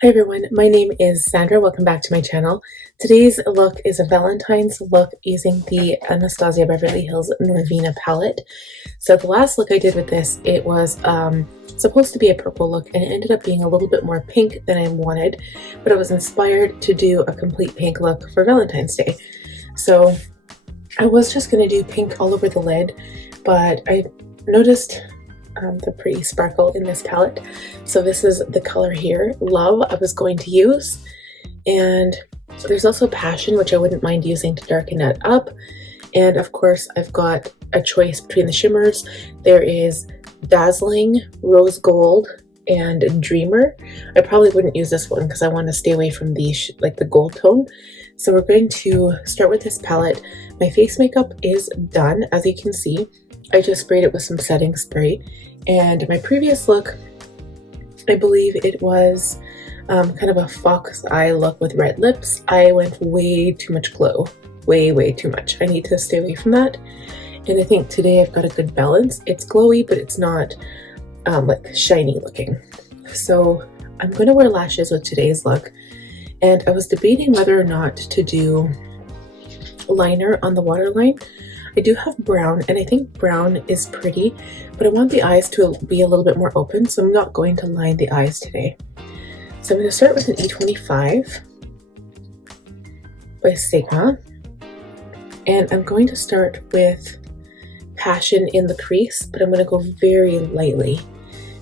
Hi everyone, my name is Sandra. Welcome back to my channel. Today's look is a Valentine's look using the Anastasia Beverly Hills Norvina palette. So the last look I did with this, it was supposed to be a purple look and it ended up being a little bit more pink than I wanted, but I was inspired to do a complete pink look for Valentine's Day. So I was just going to do pink all over the lid, but I noticed the pretty sparkle in this palette. So this is the color here, Love, I was going to use. And there's also Passion, which I wouldn't mind using to darken it up. And of course, I've got a choice between the shimmers. There is Dazzling, Rose Gold, and Dreamer. I probably wouldn't use this one because I want to stay away from the like the gold tone. So we're going to start with this palette. My face makeup is done, as you can see. I just sprayed it with some setting spray. And my previous look, I believe it was kind of a fox eye look with red lips. I went way too much glow, way too much. I need to stay away from that. And I think today I've got a good balance. It's glowy, but it's not like shiny looking. So I'm going to wear lashes with today's look. And I was debating whether or not to do liner on the waterline. I do have brown, and I think brown is pretty, but I want the eyes to be a little bit more open, so I'm not going to line the eyes today. So I'm going to start with an E25 by Sigma, and I'm going to start with Passion in the crease, but I'm going to go very lightly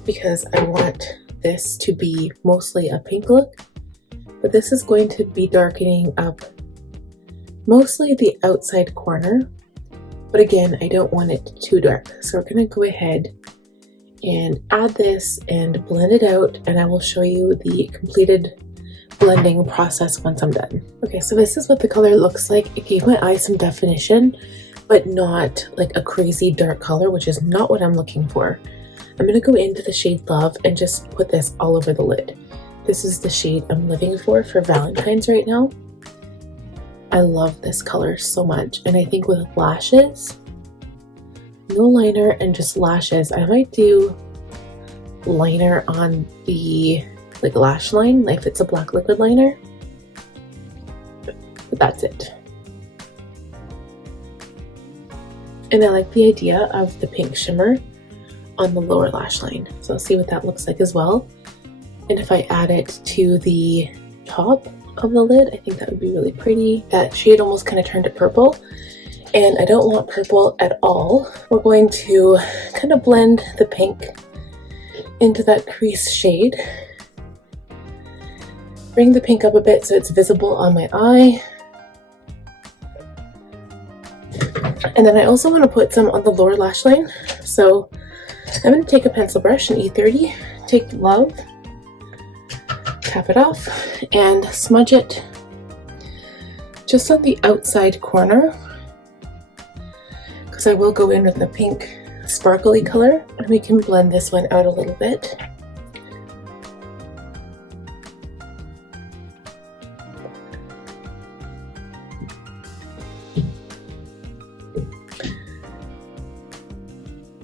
because I want this to be mostly a pink look, but this is going to be darkening up mostly the outside corner. But again, I don't want it too dark. So we're going to go ahead and add this and blend it out, and I will show you the completed blending process once I'm done. Okay, so this is what the color looks like. It gave my eye some definition, but not like a crazy dark color, which is not what I'm looking for. I'm going to go into the shade Love and just put this all over the lid. This is the shade I'm living for Valentine's right now. I love this color so much, and I think with lashes, no liner and just lashes, I might do liner on the like lash line, like if it's a black liquid liner, but that's it. And I like the idea of the pink shimmer on the lower lash line, so I'll see what that looks like as well. And if I add it to the top of the lid, I think that would be really pretty. That shade almost kind of turned it purple, and I don't want purple at all. We're going to kind of blend the pink into that crease shade. Bring the pink up a bit so it's visible on my eye. And then I also want to put some on the lower lash line. So I'm going to take a pencil brush, an E30, take Love, tap it off, and smudge it just on the outside corner, because I will go in with the pink sparkly color, and we can blend this one out a little bit.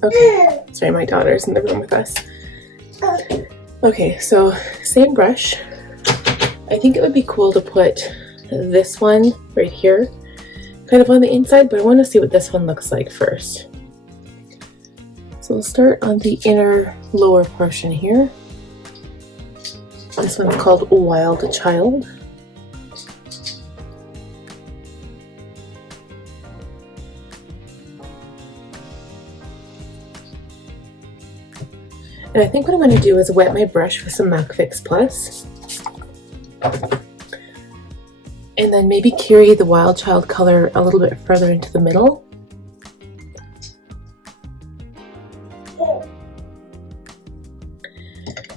Okay, sorry, my daughter's in the room with us. Okay, so same brush. I think it would be cool to put this one right here kind of on the inside, but I want to see what this one looks like first. So we'll start on the inner lower portion here. This one's called Wild Child. And I think what I'm going to do is wet my brush with some MAC Fix Plus. And then maybe carry the Wild Child color a little bit further into the middle.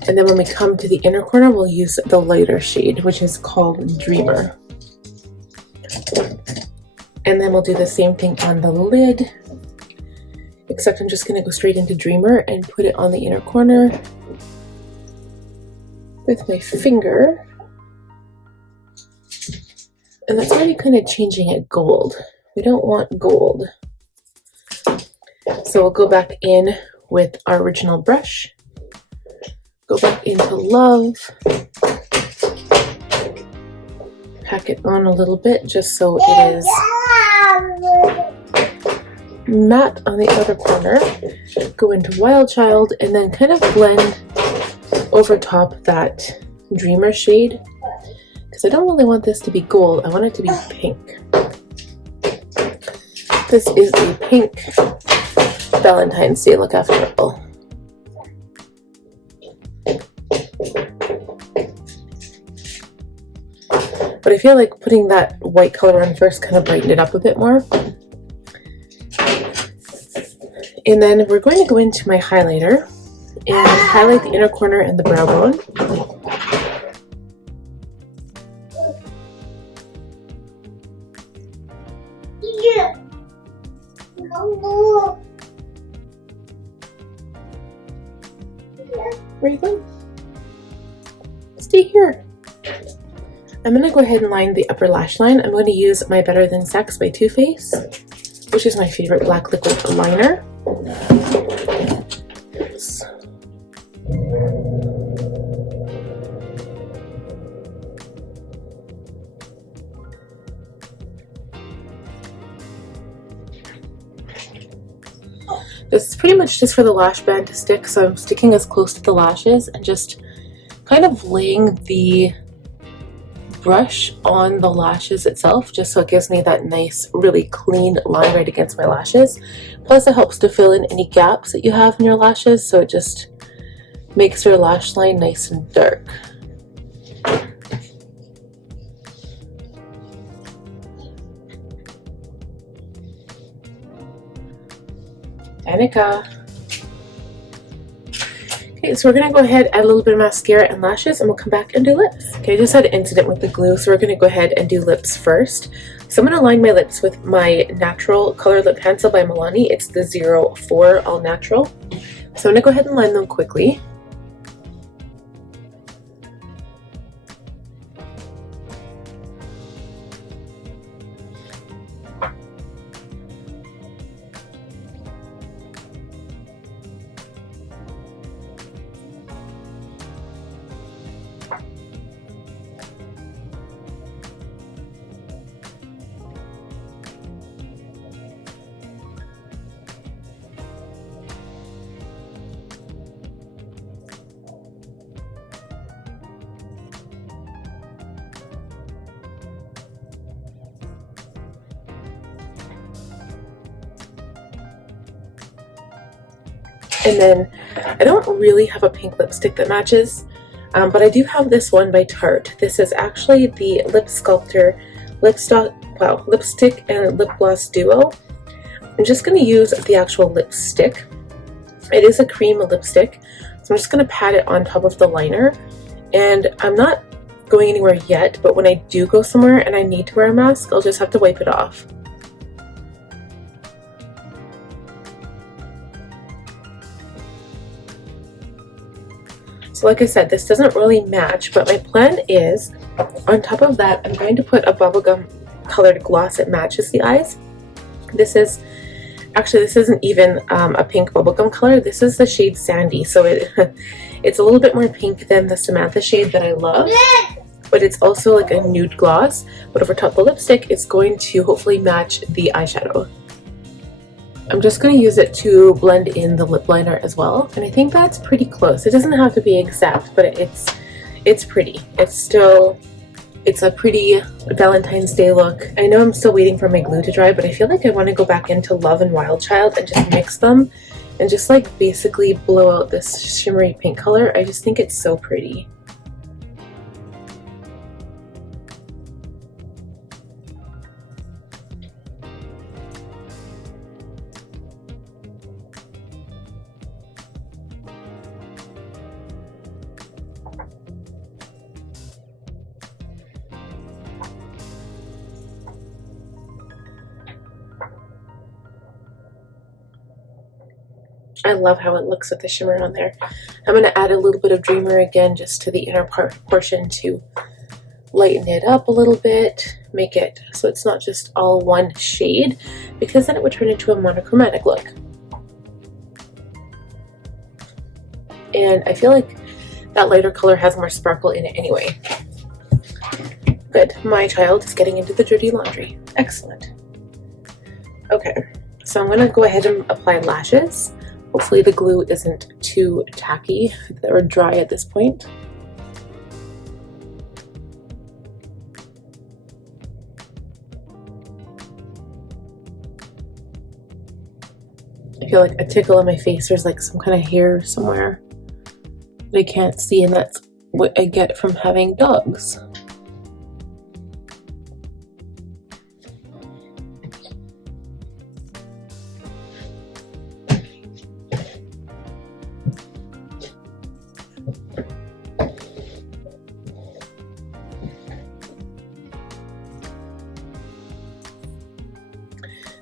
And then when we come to the inner corner, we'll use the lighter shade, which is called Dreamer. And then we'll do the same thing on the lid, except I'm just going to go straight into Dreamer and put it on the inner corner with my finger. And that's already kind of changing it gold. We don't want gold. So we'll go back in with our original brush, go back into Love, pack it on a little bit just so it is matte on the outer corner. Go into Wild Child and then kind of blend over top that Dreamer shade, because I don't really want this to be gold, I want it to be pink. This is a pink Valentine's Day look after all. But I feel like putting that white color on first kind of brightened it up a bit more. And then we're going to go into my highlighter and highlight the inner corner and the brow bone. Where are you going? Stay here. I'm going to go ahead and line the upper lash line. I'm going to use my Better Than Sex by Too Faced, which is my favorite black liquid liner. Oops. This is pretty much just for the lash band to stick, so I'm sticking as close to the lashes and just kind of laying the brush on the lashes itself, just so it gives me that nice, really clean line right against my lashes. Plus it helps to fill in any gaps that you have in your lashes, so it just makes your lash line nice and dark. Danica. Okay, so we're gonna go ahead, add a little bit of mascara and lashes, and we'll come back and do lips. Okay, I just had an incident with the glue, so we're gonna go ahead and do lips first. So I'm gonna line my lips with my natural color lip pencil by Milani. It's the 04 All Natural. So I'm gonna go ahead and line them quickly. And then I don't really have a pink lipstick that matches, but I do have this one by Tarte. This is actually the Lip Sculptor lipstick and lip gloss duo. I'm just going to use the actual lipstick. It is a cream lipstick, so I'm just going to pat it on top of the liner. And I'm not going anywhere yet, but when I do go somewhere and I need to wear a mask, I'll just have to wipe it off. So like I said, this doesn't really match, but my plan is, on top of that, I'm going to put a bubblegum colored gloss that matches the eyes. This isn't even a pink bubblegum color. This is the shade Sandy, so it's a little bit more pink than the Samantha shade that I love, but it's also like a nude gloss. But over top the lipstick, it's going to hopefully match the eyeshadow. I'm just going to use it to blend in the lip liner as well, and I think that's pretty close. It doesn't have to be exact, but it's pretty. It's a pretty Valentine's Day look. I know I'm still waiting for my glue to dry, but I feel like I want to go back into Love and Wild Child and just mix them and just like basically blow out this shimmery pink color. I just think it's so pretty. I love how it looks with the shimmer on there. I'm going to add a little bit of Dreamer again just to the inner portion to lighten it up a little bit, make it so it's not just all one shade, because then it would turn into a monochromatic look. And I feel like that lighter color has more sparkle in it anyway. Good. My child is getting into the dirty laundry. Excellent. Okay, so I'm gonna go ahead and apply lashes. Hopefully the glue isn't too tacky or dry at this point. I feel like a tickle on my face. There's like some kind of hair somewhere that I can't see, and that's what I get from having dogs.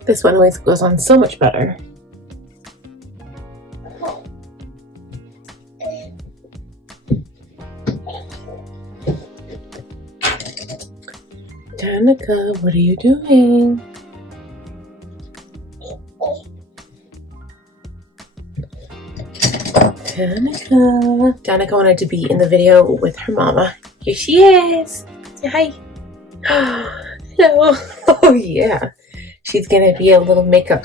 This one always goes on so much better. Danica, what are you doing? Danica wanted to be in the video with her mama. Here she is. Say hi. Hello. Oh yeah. She's gonna be a little makeup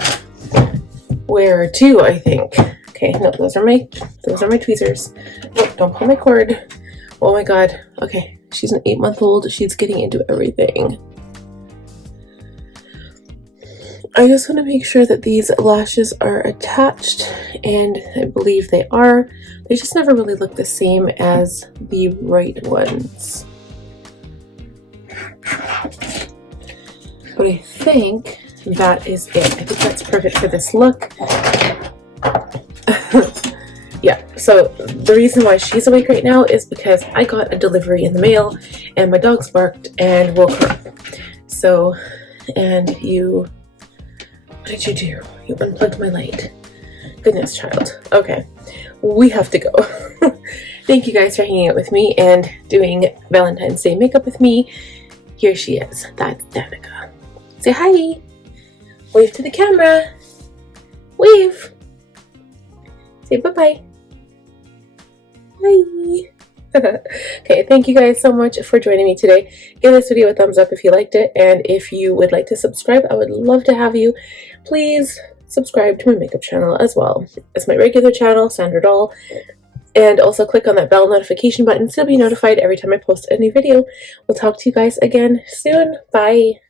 wearer too, I think. Okay, no, those are my tweezers. Oh, don't pull my cord. Oh my god. Okay. She's an 8-month-old. She's getting into everything. I just want to make sure that these lashes are attached, and I believe they are. They just never really look the same as the right ones. But I think that is it. I think that's perfect for this look. Yeah, so the reason why she's awake right now is because I got a delivery in the mail and my dogs barked and woke her up. So, and what did you do? You unplugged my light. Goodness, child. Okay, we have to go. Thank you guys for hanging out with me and doing Valentine's Day makeup with me. Here she is. That's Danica. Say hi. Wave to the camera. Wave. Say bye-bye. Bye. Okay, thank you guys so much for joining me today. Give this video a thumbs up if you liked it, and if you would like to subscribe, I would love to have you. Please subscribe to my makeup channel as well as my regular channel, Sandra Dahl, and also click on that bell notification button so you'll be notified every time I post a new video. We'll talk to you guys again soon. Bye.